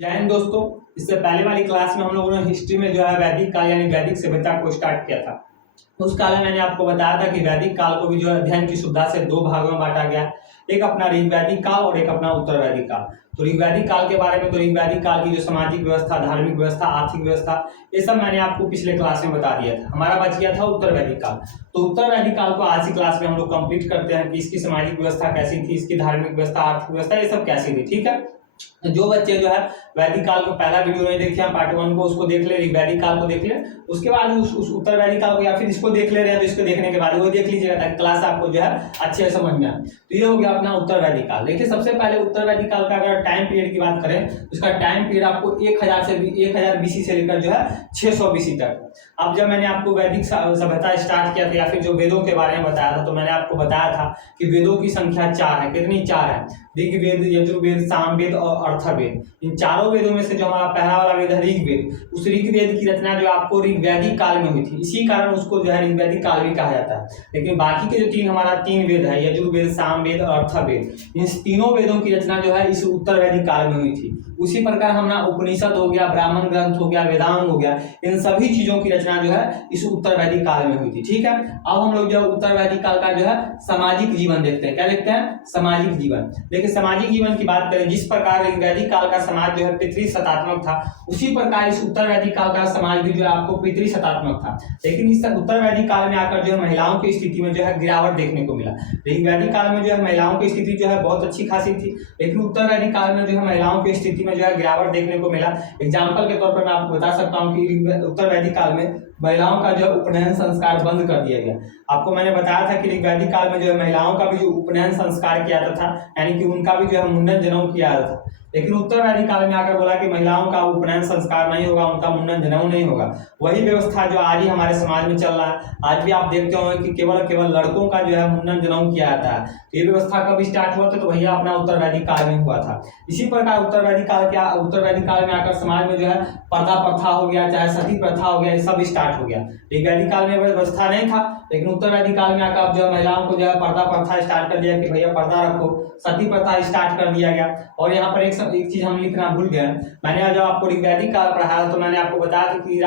जय हिंद दोस्तों। इससे पहले वाली क्लास में हम लोगों ने हिस्ट्री में जो है वैदिक काल यानी वैदिक सभ्यता को स्टार्ट किया था। उस काल में मैंने आपको बताया था कि वैदिक काल को भी जो है अध्ययन की सुविधा से दो भागों में बांटा गया, एक अपना ऋग्वैदिक काल और एक अपना उत्तर वैदिक काल। तो ऋग्वैदिक काल के बारे में, तो ऋग्वैदिक काल की जो सामाजिक व्यवस्था, धार्मिक व्यवस्था, आर्थिक व्यवस्था, ये सब मैंने आपको पिछले क्लास में बता दिया था। हमारा बच गया था उत्तर वैदिक काल। तो उत्तर वैदिक काल को आज की क्लास में हम लोग कंप्लीट करते हैं कि इसकी सामाजिक व्यवस्था कैसी थी, इसकी धार्मिक व्यवस्था, आर्थिक व्यवस्था, ये सब कैसी थी। ठीक है, जो बच्चे जो है वैदिक काल को पहला वीडियो नहीं देखे हैं, पार्ट 1 को, उसको देख ले, वैदिक काल को देख ले, उसके बाद उस उत्तर वैदिक काल को, या फिर इसको देख ले रहे हैं तो इसको देखने के बाद वो देख लीजिएगा ताकि क्लास आपको जो है अच्छे से समझ में आए। तो ये हो गया अपना उत्तर वैदिक काल। देखिए, सबसे पहले उत्तर वैदिक काल का अगर टाइम पीरियड की बात करें तो इसका टाइम पीरियड आपको 1000 BC से लेकर जो है 600 BC तक। अब जब मैंने आपको वैदिक सभ्यता स्टार्ट किया था या फिर जो वेदों के बारे में बताया था, तो मैंने आपको बताया था कि वेदों की संख्या 4 है। कितनी? 4 है। ऋग्वेद, यजुर्वेद, सामवेद और अर्थवेद। इन चारों वेदों में से जो हमारा पहला वाला वेद है ऋग्वेद, उस ऋग्वेद की रचना जो आपको ऋग्वैदिक काल में हुई थी, इसी कारण उसको जो है ऋग्वैदिक काल भी कहा जाता है। लेकिन बाकी के जो हमारा तीन वेद है, यजुर्वेद, सामवेद और अर्थवेद, इन तीनों वेदों की रचना जो है इस उत्तर वैदिक काल में हुई थी। उसी प्रकार हमारा उपनिषद हो गया, ब्राह्मण ग्रंथ हो गया, वेदांग हो गया, इन सभी चीजों की रचना जो है इस उत्तर वैदिक काल में हुई थी। ठीक है, अब हम लोग जो उत्तर वैदिक काल का जो है सामाजिक जीवन देखते हैं। क्या देखते हैं? सामाजिक जीवन। देखिए, सामाजिक जीवन की बात करें, जिस प्रकार वैदिक काल का समाज जो है पितृसत्तात्मक था, उसी प्रकार इस उत्तर वैदिक काल का समाज भी जो है आपको पितृसत्तात्मक था। लेकिन इस उत्तर वैदिक काल में आकर जो है महिलाओं की स्थिति में जो है गिरावट देखने को मिला। वैदिक काल में जो है महिलाओं की स्थिति जो है बहुत अच्छी खासी थी, लेकिन उत्तर वैदिक काल में जो है महिलाओं की स्थिति में जो है गिरावट देखने को मिला। एग्जाम्पल के तौर पर मैं आपको बता सकता हूँ कि उत्तर वैदिक काल में महिलाओं का जो है उपनयन संस्कार बंद कर दिया गया। आपको मैंने बताया था कि वैदिक काल में जो है महिलाओं का भी जो उपनयन संस्कार किया जाता था, यानी कि उनका भी जो है मुंडन जनेऊ किया जाता था। लेकिन उत्तर वैदिक काल में आकर बोला कि महिलाओं का उपनयन संस्कार नहीं होगा, उनका मुंडन जनेऊ नहीं होगा। वही व्यवस्था जो आज ही हमारे समाज में चल रहा है। आज भी आप देखते होंगे कि केवल लड़कों का जो है मुंडन जनेऊ किया जाता है। तो ये व्यवस्था कब स्टार्ट हुआ था? तो भैया अपना उत्तर वैदिक काल में हुआ था। इसी प्रकार उत्तर वैदिक काल में आकर समाज में जो है पर्दा प्रथा हो गया, चाहे सती प्रथा हो गया, ये सब स्टार्ट हो गया। वैदिक काल में व्यवस्था नहीं था, लेकिन उत्तर वैदिक काल में आकर जो है महिलाओं को जो है पर्दा प्रथा स्टार्ट कर दिया कि भैया पर्दा रखो, सती प्रथा स्टार्ट कर दिया गया। और यहाँ पर एक चीज हम लिखना भूल गए। मैंने जब आपको वैदिक काल पढ़ाया तो मैंने आपको बताया था कि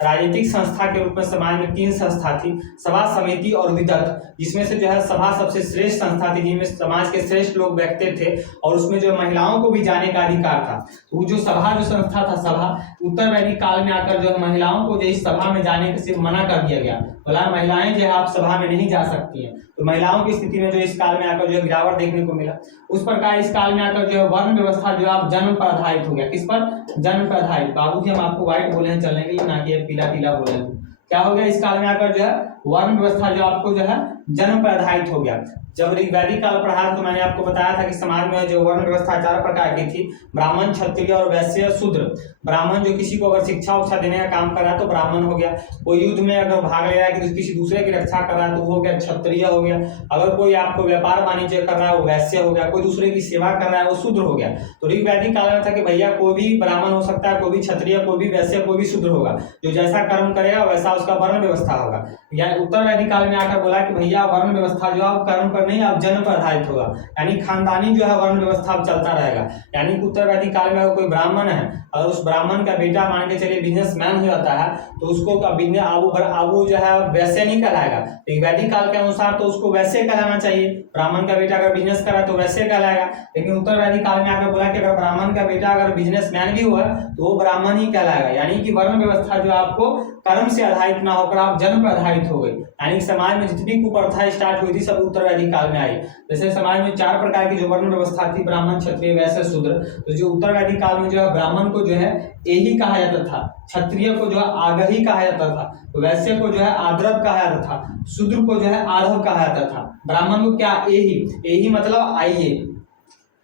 राजनीतिक संस्था के रूप में समाज में 3 संस्था थी, सभा, समिति और विदत, जिसमें से जो है सभा सबसे श्रेष्ठ संस्था थी, जिनमें समाज के श्रेष्ठ लोग बैठते थे और उसमें जो महिलाओं को भी जाने का अधिकार था। तो जो सभा जो संस्था था, सभा, उत्तर वैदिक काल में आकर जो है महिलाओं को जो इस सभा में जाने से मना कर दिया गया। बोला महिलाएं जो है आप सभा में नहीं जा सकती हैं। तो महिलाओं की स्थिति में जो इस काल में आकर जो गिरावट देखने को मिला। उस प्रकार इस काल में आकर जो है वर्ण व्यवस्था जो आप जन्म पर आधारित हो गया। किस पर? जन्म पर आधारित। बाबूजी हम आपको व्हाइट बोले हैं चलने के लिए, ना कि पीला पीला बोले हैं। क्या हो गया इस काल में आकर जो है वर्ण व्यवस्था जो आपको जो है जन्म पर आधारित हो गया। जब वैदिक काल पढ़ा तो मैंने आपको बताया था कि समाज में जो वर्ण व्यवस्था 4 प्रकार की थी, ब्राह्मण, क्षत्रिय और वैश्य, शूद्र। ब्राह्मण जो किसी को अगर शिक्षा उक्षा देने का काम कर रहा है तो ब्राह्मण हो गया। कोई युद्ध में अगर भाग ले रहा है कि किसी दूसरे की रक्षा कर रहा है तो वो हो गया क्षत्रिय हो गया। अगर कोई आपको व्यापार वाणिज्य कर रहा है वो वैश्य हो गया। कोई दूसरे की सेवा कर रहा है वो शूद्र हो गया। तो वैदिक काल में था कि भैया कोई भी ब्राह्मण हो सकता है, कोई भी क्षत्रिय, कोई भी वैश्य, कोई भी शूद्र होगा। जो जैसा कर्म करेगा वैसा उसका वर्ण व्यवस्था होगा। यानी उत्तर वैदिक काल में आकर बोला कि भैया वर्ण व्यवस्था जो आप कर्म पर नहीं, आप जन्म पर आधारित होगा, यानी खानदानी जो है वर्ण व्यवस्था चलता रहेगा। यानी उत्तर वैदिक काल में अगर कोई ब्राह्मण है, अगर उस ब्राह्मण का बेटा मान के चलिए बिजनेसमैन हो जाता है तो उसको आबू जो है वैसे नहीं कहलाएगा। वैदिक काल के अनुसार तो उसको वैसे कहलाना चाहिए। ब्राह्मण का बेटा अगर बिजनेस करा तो वैसे कहलाएगा। लेकिन उत्तर वैदिक काल में आकर बोला कि अगर ब्राह्मण का बेटा अगर बिजनेसमैन भी हुआ तो वो ब्राह्मण ही कहलाएगा। यानी कि वर्ण व्यवस्था जो आपको कर्म से आधारित ना होकर आप जन्म पर आधारित हो गई। यानी समाज में जितनी कुप्रथा स्टार्ट हुई थी सब उत्तर वैदिक काल में आई। जैसे समाज में 4 प्रकार की जो वर्ण व्यवस्था थी, ब्राह्मण, क्षत्रिय, वैश्य, शूद्र। तो जो उत्तर वैदिक काल में जो है ब्राह्मण को जो है एही कहा जाता था, क्षत्रिय को जो है आगही कहा जाता था, तो वैश्य को जो है आद्रव कहा जाता था, शूद्र को जो है आधव कहा जाता था। ब्राह्मण को क्या? एही मतलब आइए,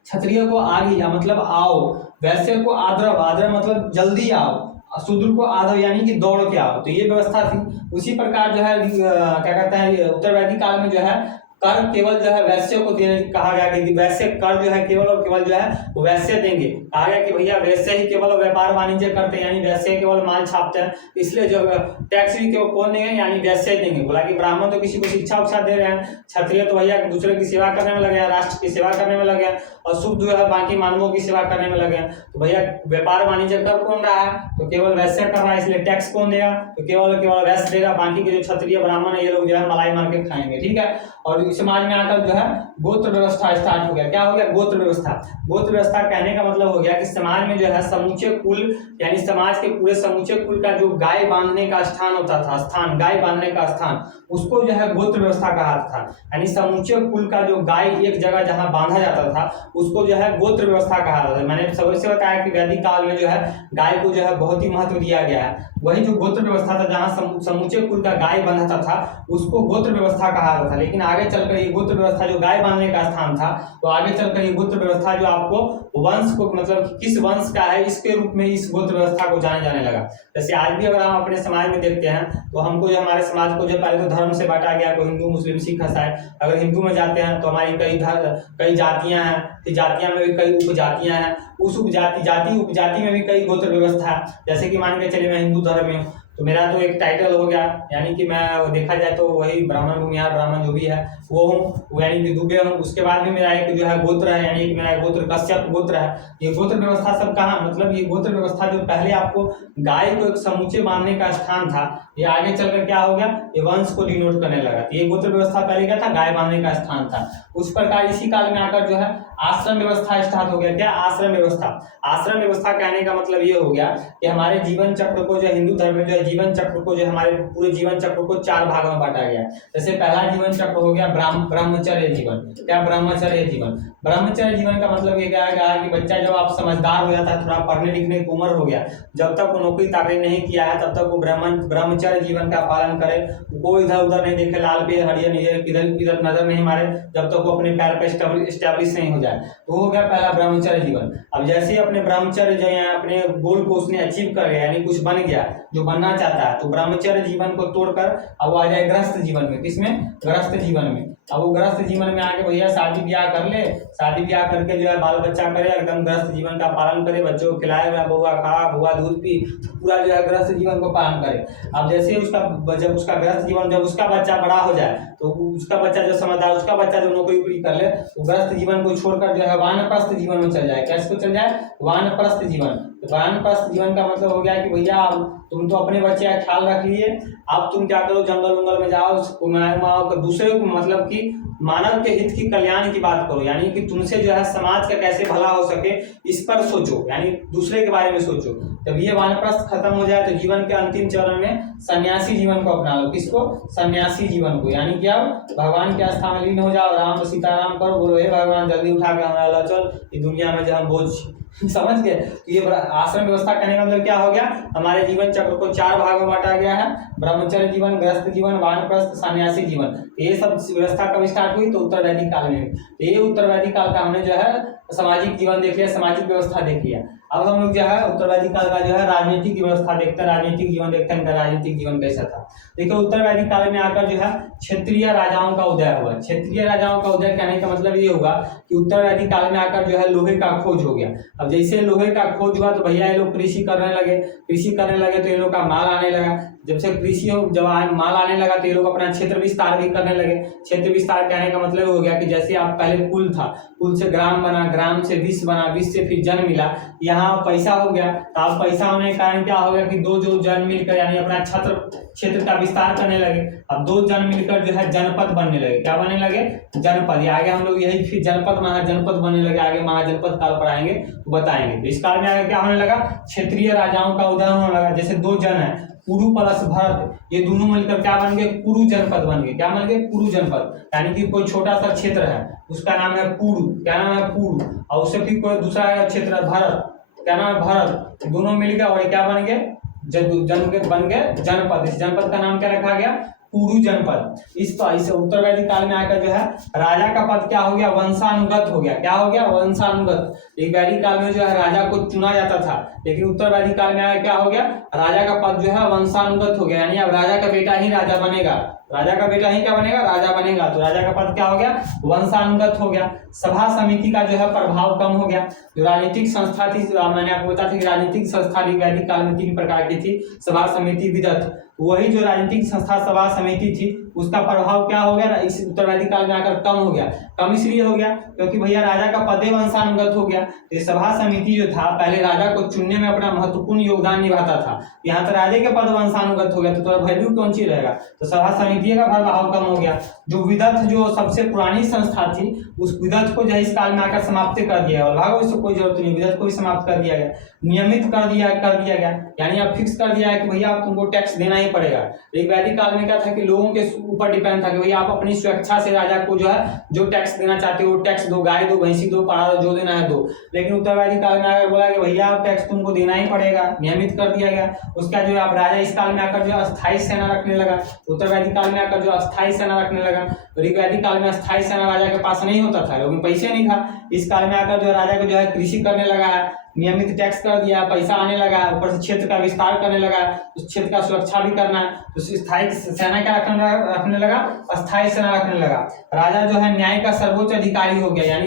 क्षत्रिय को आगी मतलब आओ, वैश्य को आद्रव मतलब जल्दी आओ, शूद्र को आधव यानी कि दौड़ के आओ। तो ये व्यवस्था थी। उसी प्रकार जो है क्या कहते हैं उत्तर वैदिक काल में जो है कर केवल जो है वैश्य को देने कहा गया कि वैश्य कर जो है केवल और केवल जो है वो वैश्य देंगे। कहा गया कि भैया वैश्य ही केवल व्यापार वाणिज्य करते हैं, यानी वैश्य केवल माल छापते हैं, इसलिए जो टैक्स भी केवल कौन देंगे, यानी वैश्य देंगे। बोला कि ब्राह्मण तो किसी को शिक्षा उक्षा दे रहे हैं, क्षत्रिय तो भैया दूसरे की सेवा करने में लगे हैं, राष्ट्र की सेवा करने में लगे हैं, और शूद्र जो है बाकी मानवों की सेवा करने में लगे हैं। तो भैया व्यापार वाणिज्य कर कौन रहा है, तो केवल वैश्य कर रहा है, इसलिए टैक्स कौन देगा, तो केवल केवल वैश्य देगा। बाकी के जो क्षत्रिय ब्राह्मण है ये लोग जो है मलाई मार के खाएंगे। ठीक है, और समाज में आकर जो है गोत्र व्यवस्था स्टार्ट हो गया। क्या हो गया, गोत्र व्यवस्था। गोत्र व्यवस्था कहने का मतलब हो गया कि समाज में जो है समूचे कुल, यानी समाज के पूरे समूचे कुल का जो गाय बांधने का स्थान होता था, स्थान गाय बांधने का स्थान, उसको जो है गोत्र व्यवस्था कहा था। यानी समूचे कुल का जो गाय एक जगह जहां बांधा जाता था उसको जो है गोत्र व्यवस्था कहा जाता है। मैंने सबसे बताया कि वैदिक काल में जो है गाय को जो है बहुत ही महत्व दिया गया है। वही जो गोत्र व्यवस्था था जहां समूचे कुल का गाय बंधता था उसको गोत्र व्यवस्था कहा जाता था। लेकिन आगे चलकर ये गोत्र व्यवस्था जो गाय बांधने का स्थान था, तो आगे चलकर ये गोत्र व्यवस्था जो आपको वंश को, मतलब किस वंश का है इसके रूप में इस गोत्र व्यवस्था को जाने जाने लगा। जैसे आज भी अगर हम अपने समाज में देखते हैं तो हमको जो हमारे समाज को जो पहले तो धर्म से बांटा गया, कोई हिंदू मुस्लिम सिख ईसाई। अगर हिंदू में जाते हैं तो हमारी कई जातियां हैं, फिर जातियां में भी कई उपजातियां हैं, उस जाति उपजाति में भी कई गोत्र व्यवस्था है। जैसे कि मान के चलिए मैं हिंदू धर्म में हूँ तो मेरा तो एक टाइटल हो गया, यानी कि मैं देखा जाए तो वही ब्राह्मण भूमिहार ब्राह्मण जो भी है वो हूँ, यानी कि दुबे हूँ। उसके बाद भी मेरा एक जो है गोत्र है, यानी कि मेरा गोत्र कश्यप गोत्र है। ये गोत्र व्यवस्था सब कहाँ, मतलब ये गोत्र व्यवस्था जो पहले आपको गाय को एक समूचे बांधने का स्थान था, ये आगे चलकर क्या हो गया, ये वंश को डिनोट करने लगा। ये गोत्र व्यवस्था पहले क्या था, गाय बांधने का स्थान था। उस प्रकार इसी काल में आकर जो है आश्रम व्यवस्था स्टार्ट हो गया। क्या, आश्रम व्यवस्था। आश्रम व्यवस्था कहने का मतलब ये हो गया कि हमारे जीवन चक्र को जो हिंदू धर्म में जो है जीवन चक्र को जो हमारे पूरे जीवन चक्र को 4 भागों में बांटा गया। जैसे पहला जीवन चक्र हो गया ब्रह्मचर्य जीवन। क्या, ब्रह्मचर्य जीवन। ब्रह्मचर्य जीवन का मतलब ये क्या है कि बच्चा जब आप समझदार हो जाता है, थोड़ा पढ़ने लिखने की उम्र हो गया, जब तक वो नौकरी ताकरी नहीं किया है तब तक वो ब्रह्मचर्य जीवन का पालन करे, कोई इधर उधर नहीं देखे, लाल पे हरियर इधर नजर नहीं मारे, जब तक वो अपने पैर पे स्टैब्लिश नहीं हो जाए। तो हो गया पहला ब्रह्मचर्य जीवन। अब जैसे ही अपने ब्रह्मचर्य जो है अपने गोल को उसने अचीव कर गया, यानी कुछ बन गया जो बनना चाहता है, तो ब्रह्मचर्य जीवन को तोड़कर अब वो आ जाए गृहस्थ जीवन में। किसमें, गृहस्थ जीवन में। अब वो गृहस्थ जीवन में आके भैया शादी ब्याह कर ले, शादी ब्याह करके जो है बाल बच्चा करे, एकदम गृहस्थ जीवन का पालन करे, बच्चों को खिलाए, बउआ खा, बउआ दूध पी, पूरा जो है गृहस्थ जीवन को पालन करे। अब जैसे जब उसका गृहस्थ जीवन, जब उसका बच्चा बड़ा हो जाए तो उसका बच्चा जो समझदार, उसका बच्चा जो नौकरी उकरी कर ले, वो गृहस्थ जीवन को छोड़कर जो है वानप्रस्थ जीवन में चल जाए। कैसे को चल जाए, वानप्रस्थ जीवन। तो वानप्रस्थ जीवन का मतलब हो गया कि भैया तुम तो अपने बच्चे का ख्याल रख लिए, अब तुम क्या करो, जंगल उंगल में जाओ, दूसरे को, मतलब कि मानव के हित की कल्याण की बात करो, यानी कि तुमसे जो है समाज का कैसे भला हो सके इस पर सोचो, यानी दूसरे के बारे में सोचो। जब ये वानप्रस्थ खत्म हो जाए तो जीवन के अंतिम चरण में सन्यासी जीवन को अपना लो। किसको, सन्यासी जीवन को, यानी कि अब भगवान के आस्था में लीन हो जाओ, राम सीताराम करो, बोलो हे भगवान जल्दी उठा के हमारा चल, ये दुनिया में जो हम बोझ समझ गए। तो ये आश्रम व्यवस्था करने का मतलब क्या हो गया, हमारे जीवन चक्र को 4 भागों में बांटा गया है, ब्रह्मचर्य जीवन, गृहस्थ जीवन, वानप्रस्थ, सन्यासी जीवन। ये सब व्यवस्था कब स्टार्ट हुई, तो उत्तर वैदिक काल में। ये उत्तर वैदिक काल का हमने जो है सामाजिक जीवन देख लिया, सामाजिक व्यवस्था देख लिया। अब हम लोग जो है उत्तर वैदिक काल का जो है राजनीतिक व्यवस्था देखते हैं, राजनीतिक जीवन देखते हैं, राजनीतिक जीवन कैसा था। देखो उत्तर वैदिक काल में आकर जो है क्षेत्रीय राजाओं का उदय हुआ। क्षेत्रीय राजाओं का उदय कहने का मतलब ये होगा कि उत्तर वैदिक काल में आकर जो है लोहे का खोज हो गया। अब जैसे लोहे का खोज हुआ तो भैया ये लोग कृषि करने लगे तो ये लोग का माल आने लगा। जब से कृषि हो, जब माल आने लगा तो ये लोग अपना क्षेत्र विस्तार भी करने लगे। क्षेत्र विस्तार कहने का मतलब हो गया कि जैसे आप पहले कुल था, कुल से ग्राम बना, ग्राम से विश्व बना, विश्व से फिर जन मिला, यहाँ पैसा हो गया। तो अब पैसा होने के कारण क्या हो गया कि 2 जो जन मिलकर यानी अपना क्षेत्र का विस्तार करने लगे। अब 2 जन मिलकर जो है जनपद बनने लगे। क्या बनने लगे, जनपद। आगे हम लोग यही फिर जनपद महाजनपद बनने लगे, आगे महाजनपद काल पर आएंगे तो बताएंगे। तो इस काल में आगे क्या होने लगा, क्षेत्रीय राजाओं का उदय होने लगा। जैसे 2 जन है, कुरु प्लस भरत, ये दोनों मिलकर क्या बन गए, कुरु जनपद बन गए। क्या बन गए, कुरु जनपद। यानी कि कोई छोटा सा क्षेत्र है उसका नाम है कुरु, क्या नाम है कुरु, और उससे फिर कोई दूसरा क्षेत्र है भरत, क्या नाम है भरत। दोनों मिल गए और क्या बन गए, बन गए जनपद। इस जनपद का नाम क्या रखा गया, कुरु जनपद। इस उत्तर वैदिक काल में आकर जो है राजा का पद क्या हो गया, वंशानुगत हो गया। क्या हो गया, वंशानुगत। एक वैदिक काल में जो है राजा को चुना जाता था, लेकिन उत्तर वैदिक काल में आकर क्या हो गया, राजा का पद जो है वंशानुगत हो गया, यानी अब राजा का बेटा ही राजा बनेगा। राजा का बेटा ही क्या बनेगा, राजा बनेगा। तो राजा का पद क्या हो गया, वंशानुगत हो गया। सभा समिति का जो है प्रभाव कम हो गया। जो राजनीतिक संस्था थी, मैंने आपको बताया था कि राजनीतिक संस्था वैदिक काल में 3 प्रकार की थी, सभा समिति विदत। वही जो राजनीतिक संस्था सभा समिति थी उसका प्रभाव क्या हो गया, इस उत्तर वैदिक काल में आकर कम हो गया। कम इसलिए हो गया क्योंकि भैया राजा का पद वंशानुगत हो गया। तो सभा समिति जो था पहले राजा को चुनने में अपना महत्वपूर्ण योगदान निभाता था, यहाँ तो राजे के पद वंशानुगत हो गया, तो वैल्यू कौन सी रहेगा, तो सभा समिति का प्रभाव कम हो गया। जो विदत जो सबसे पुरानी संस्था थी उस विदत को जो इस काल में आकर समाप्त कर दिया और भागो, इसको कोई जरूरत नहीं, विदत को भी समाप्त कर दिया गया। नियमित कर दिया गया, यानी अब फिक्स कर दिया है कि भैया आप तुमको टैक्स देना ही पड़ेगा। एक वैदिक काल में क्या था कि लोगों के ऊपर डिपेंड था कि भैया आप अपनी स्वेच्छा से राजा को जो है जो टैक्स देना चाहते हो टैक्स दो, गाय दो, भैंसी दो, पाड़ा दो, जो देना है दो। लेकिन उत्तर वैदिक काल में आकर बोला कि भैया आप टैक्स तुमको देना ही पड़ेगा, नियमित कर दिया गया। उसका जो आप राजा इस काल में आकर जो अस्थायी सेना रखने लगा, उत्तर वैदिक काल में आकर जो अस्थायी सेना रखने लगा। ऋग वैदिक काल में अस्थायी सेना राजा के पास नहीं होता था, लेकिन पैसे नहीं था। इस काल में आकर जो राजा को जो है कृषि करने लगा है, नियमित टैक्स कर दिया, पैसा आने लगा, ऊपर से क्षेत्र का विस्तार करने लगा, उस क्षेत्र का सुरक्षा भी करना है, तो स्थायी सेना क्या रखने लगा, अस्थायी सेना रखने लगा। राजा जो है न्याय का सर्वोच्च अधिकारी हो गया, यानी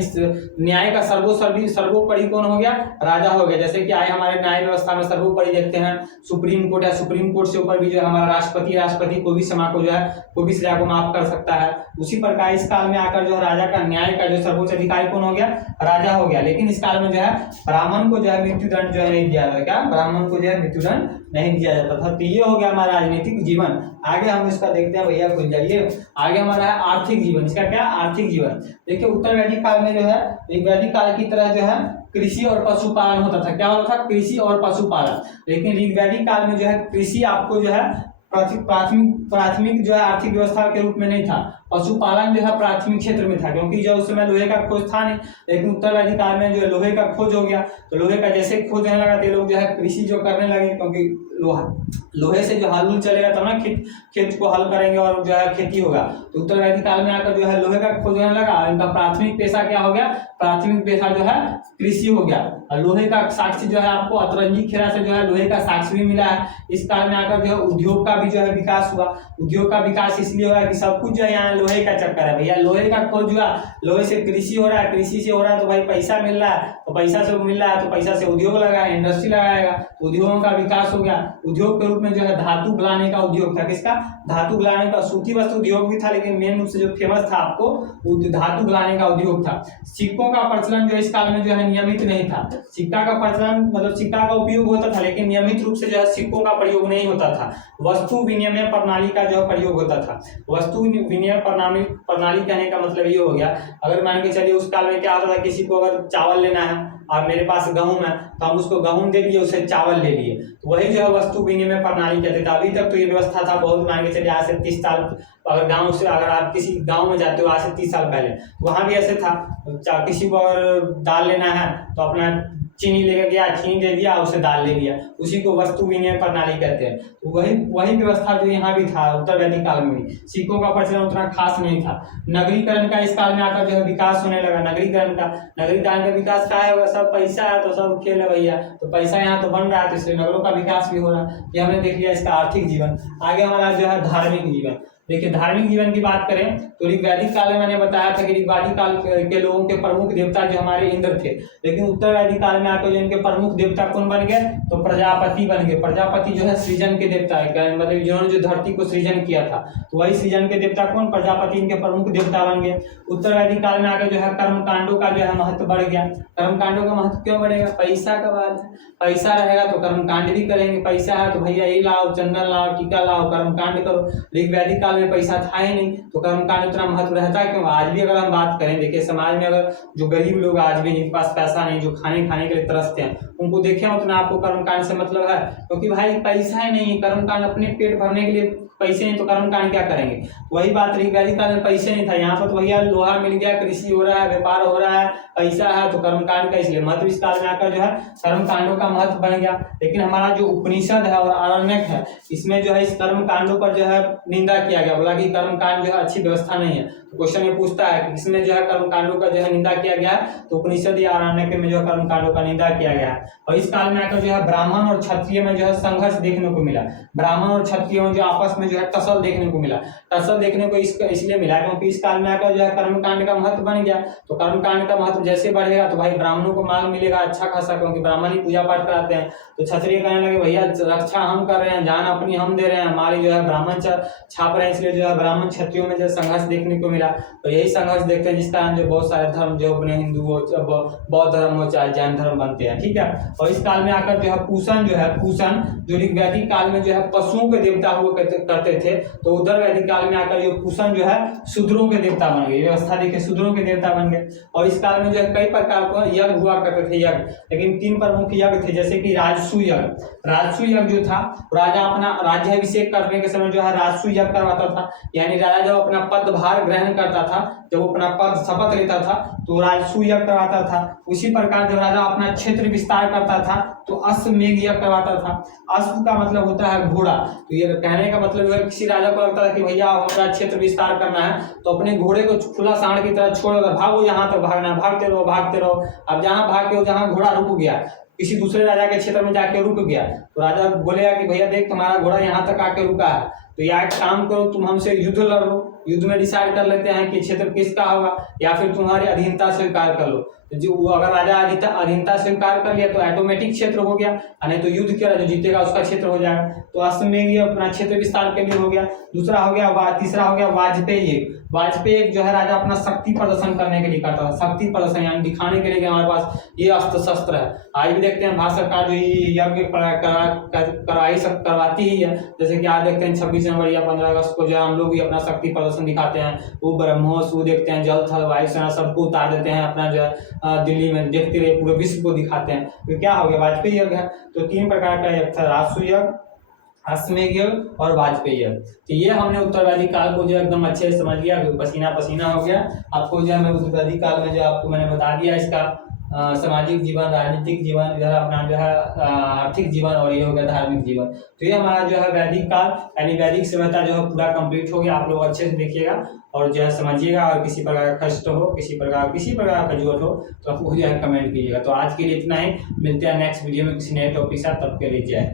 न्याय का सर्वोपरि कौन हो गया, राजा हो गया। जैसे कि आए हमारे न्याय व्यवस्था में सर्वोपरि देखते हैं सुप्रीम कोर्ट, या सुप्रीम कोर्ट से ऊपर भी जो है हमारा राष्ट्रपति कोई भी सभा को जो है कोई भी सजा को माफ कर सकता है। उसी प्रकार इस काल में आकर जो राजा का न्याय का जो सर्वोच्च अधिकारी कौन हो गया, राजा हो गया। लेकिन इस काल में जो है ब्राह्मण को जो है मृत्युदंड जो है नहीं दिया जाता। क्या, ब्राह्मण को जो है मृत्युदंड नहीं दिया जाता था। तो ये हो गया हमारा राजनीतिक जीवन। आगे हम इसका देखते हैं भैया, खुल जाइए। आगे हमारा है आर्थिक जीवन। इसका क्या, आर्थिक जीवन। देखिए उत्तर वैदिक काल में जो है ऋग वैदिक काल की तरह जो है कृषि और पशुपालन होता था। क्या होता था, कृषि और पशुपालन। लेकिन ऋग वैदिक काल में जो है कृषि आपको जो है प्राथमिक जो है आर्थिक व्यवस्था के रूप में नहीं था, पशुपालन जो है प्राथमिक क्षेत्र में था, क्योंकि जो उस समय लोहे का खोज था नहीं। लेकिन उत्तर वैदिक काल में जो है लोहे का खोज हो गया, तो लोहे का जैसे खोज होने लगा तो लोग जो है कृषि जो करने लगे, क्योंकि लोहे से जो हल चलेगा तब ना खेत को हल करेंगे और जो है खेती होगा। तो उत्तर वैदिक काल में आकर जो है लोहे का खोज होने लगा, इनका प्राथमिक पेशा क्या हो गया, प्राथमिक पेशा जो है कृषि हो गया। और लोहे का साक्ष्य जो है आपको अतरंगी खेरा से जो है लोहे का साक्ष्य भी मिला है। इस काल में आकर जो है उद्योग का भी जो है विकास हुआ। उद्योग का विकास इसलिए हुआ कि सब कुछ जो है यहाँ लोहे का चक्कर है भैया, लोहे का खोज हुआ, लोहे से कृषि हो रहा है, कृषि से हो रहा है तो भाई पैसा मिल रहा है, तो पैसा से मिल रहा है तो पैसा से उद्योग लगाया, इंडस्ट्री लगाएगा, तो उद्योगों का विकास हो गया। उद्योग के रूप में जो है धातु गलाने का उद्योग था। किसका, धातु गलाने का। सूती वस्त्र उद्योग भी था, लेकिन मेन रूप से जो फेमस था आपको धातु गलाने का उद्योग था। सिक्कों का प्रचलन जो इस काल में जो है नियमित नहीं था। सिक्का का प्रचलन मतलब सिक्का का उपयोग होता था, लेकिन नियमित रूप से जो है सिक्कों का प्रयोग नहीं होता था। वस्तु विनिमय प्रणाली का जो प्रयोग होता था। वस्तु विनिमय प्रणाली कहने का मतलब ये हो गया, अगर मान के चलिए उस काल में क्या होता था, किसी को अगर चावल लेना है और मेरे पास गेहूं है तो हम उसको गेहूं दे दिए, उसे चावल ले लिए, तो वही जो है वस्तु विनिमय प्रणाली कहते थे। अभी तक तो ये व्यवस्था था, बहुत मान के चलिए आज से 30 साल, अगर गांव से अगर आप किसी गांव में जाते हो आज से 30 साल पहले, वहां भी ऐसे था, किसी को अगर दाल लेना है तो अपना चीनी लेकर गया, चीनी दे दिया, उसे दाल ले लिया, उसी को वस्तु विनिमय प्रणाली कहते हैं। तो वही व्यवस्था जो यहाँ भी था उत्तर वैदिक काल में भी। सिक्कों का प्रचलन उतना खास नहीं था। नगरीकरण का इस काल में आकर जो है विकास होने लगा। नगरीकरण का विकास क्या है, सब पैसा है तो सब खेल है भैया, तो पैसा यहाँ तो बन रहा है, तो इसलिए नगरों का विकास भी हो रहा है। ये हमने देख लिया इसका आर्थिक जीवन। आगे हमारा जो है धार्मिक जीवन। देखिए धार्मिक जीवन की बात करें तो ऋग्वैदिक काल में मैंने बताया था कि ऋग्वैदिक काल के लोगों के प्रमुख देवता जो हमारे इंद्र थे, लेकिन उत्तर वैदिक काल में आकर जो इनके प्रमुख देवता कौन बन गए, तो प्रजापति बन गए। प्रजापति जो है सृजन के देवता है, मतलब जिन्होंने जो धरती को सृजन किया था, तो वही सृजन के देवता कौन, प्रजापति इनके प्रमुख देवता बन गए। उत्तर वैदिक काल में आकर जो है कर्मकांडों का जो है महत्व बढ़ गया। कर्मकांडों का महत्व क्यों बढ़ेगा, पैसा का बात है, पैसा रहेगा तो कर्मकांड भी करेंगे। पैसा है तो भैया ये लाओ, चंदन लाओ, टीका लाओ, कर्मकांड करो। ऋग्वैदिक काल में पैसा था ही नहीं, तो कर्मकांड उतना महत्व रहता है क्यों। आज भी अगर हम बात करें, देखिए समाज में अगर जो गरीब लोग आज भी जिनके पास पैसा नहीं, जो खाने के लिए तरसते हैं, उनको देखें उतना आपको कर्मकांड से मतलब है, क्योंकि भाई पैसा ही नहीं है। कर्मकांड अपने पेट भरने के लिए पैसे नहीं तो कर्मकांड क्या करेंगे। वही बात ऋग्वैदिक काल में पैसे नहीं था, यहाँ पर तो भैया लोहा मिल गया, कृषि हो रहा है, व्यापार हो रहा है, पैसा है, तो कर्मकांड का इसलिए महत्व इस काल में आकर जो है कर्मकांडों का महत्व बन गया। लेकिन हमारा जो उपनिषद है और आरण्यक है, इसमें जो है इस कर्मकांडों पर जो है निंदा किया गया, बोला कि कर्मकांड जो है अच्छी व्यवस्था नहीं है। तो क्वेश्चन ये पूछता है कि किसमें जो है कर्मकांडों का जो है निंदा किया गया है, तो उपनिषद या आरण्यक में जो है कर्मकांडों का निंदा किया गया है। और इस काल में आकर जो है ब्राह्मण और क्षत्रिय में जो है संघर्ष देखने को मिला, ब्राह्मण और क्षत्रिय में जो आपस में जो है टसल देखने को मिला। टसल देखने को इसलिए मिला क्योंकि इस काल में आकर जो है कर्मकांड का महत्व बन गया। तो कर्मकांड का महत्व जैसे बढ़ेगा तो भाई ब्राह्मणों को मांग मिलेगा अच्छा खासा, क्योंकि ब्राह्मण ही पूजा पाठ कराते हैं। तो क्षत्रिय कहने लगे भैया रक्षा हम कर रहे हैं, जान अपनी हम दे रहे हैं, हमारी जो है ब्राह्मण छाप रहे हैं, इसलिए जो है ब्राह्मण क्षत्रियों में जो संघर्ष देखने को मिला। तो यही संघर्ष देखते हैं जिस कारण जो बहुत सारे धर्म जो अपने हिंदू हो, बौद्ध धर्म हो, चाहे जैन धर्म बनते हैं, ठीक है। और इस काल में आकर जो है पूषण जो ऋग्वैदिक काल में जो है पशुओं के देवता हुआ करते थे, तो उधर वैदिक काल में आकर जो पूषण जो है शूद्रों के देवता बन गए। व्यवस्था देखिए शूद्रों के देवता बन गए। और इस काल में जो है कई प्रकार का यज्ञ हुआ करते थे यज्ञ, लेकिन 3 प्रमुख यज्ञ थे, जैसे कि राजसू यज्ञ। राजसू यज्ञ जो था राजा अपना राज्याभिषेक करने के समय जो है राजसू यज्ञ करवाता था, यानी राजा जब अपना पदभार ग्रहण करता था, जब वो अपना पद शपथ लेता था तो राजसू यज्ञ करवाता था। उसी प्रकार जब राजा अपना क्षेत्र विस्तार करता था तो अश्वमेघ यज्ञ करवाता था। अश्व का मतलब होता है घोड़ा। तो ये कहने का मतलब है किसी राजा को लगता था कि भैया हमारा क्षेत्र विस्तार करना है तो अपने घोड़े को खुला सांड की तरह छोड़ कर भागो, यहाँ तक भागना, भागते रहो। अब जहाँ भागते हो, जहाँ घोड़ा रुक गया, किसी दूसरे राजा के क्षेत्र में जाके रुक गया, तो राजा बोलेगा कि भैया देख तुम्हारा घोड़ा यहाँ तक आके रुका है, तो या एक काम करो तुम हमसे युद्ध लड़ो, युद्ध में डिसाइड कर लेते हैं कि क्षेत्र किसका होगा, या फिर तुम्हारी अधीनता स्वीकार कर लो। तो जो अगर राजा अधीनता स्वीकार कर लिया तो ऑटोमेटिक क्षेत्र हो गया, नहीं तो युद्ध किया जो जीतेगा उसका क्षेत्र हो जाएगा। तो अश्वमेघ अपना क्षेत्र विस्तार के लिए हो गया। दूसरा हो गया तीसरा हो गया वाजपेयी। वाजपेयी जो है राजा अपना शक्ति प्रदर्शन करने के लिए करता था, शक्ति प्रदर्शन यानी दिखाने के लिए कि हमारे पास ये अस्त्र शस्त्र है। आज भी देखते हैं भारत सरकार जो यज्ञ करवाती ही है, जैसे कि आज देखते हैं 26 जनवरी या 15 अगस्त को जो हम लोग भी अपना शक्ति प्रदर्शन दिखाते हैं। वो ब्रह्मोस वो देखते हैं, जल थल वायु सेना सबको उतार देते हैं, अपना जो है दिल्ली में देखते रहे पूरे विश्व को दिखाते हैं। तो क्या हो गया वाजपेयी यज्ञ है। तो 3 प्रकार का यज्ञ था, राजसू यज्ञ, अश्वमेघ यज्ञ और वाजपेयी यज्ञ। तो ये हमने उत्तर वैदिक काल को जो एकदम अच्छे से समझ लिया, पसीना पसीना हो गया। आपको जो है मैं उत्तर वैदिक काल में जो आपको मैंने बता दिया इसका सामाजिक जीवन, राजनीतिक जीवन, इधर अपना जो है आर्थिक जीवन, और ये हो गया धार्मिक जीवन। तो ये हमारा जो है वैदिक काल यानी वैदिक सभ्यता जो है पूरा कंप्लीट हो गया। आप लोग अच्छे से देखिएगा और जो है समझिएगा, और किसी प्रकार का कष्ट हो, किसी प्रकार का जरूरत हो तो आप जो है कमेंट कीजिएगा। तो आज के लिए इतना ही, मिलते हैं नेक्स्ट वीडियो में किसी नए टॉपिक के साथ, तब के लिए जय।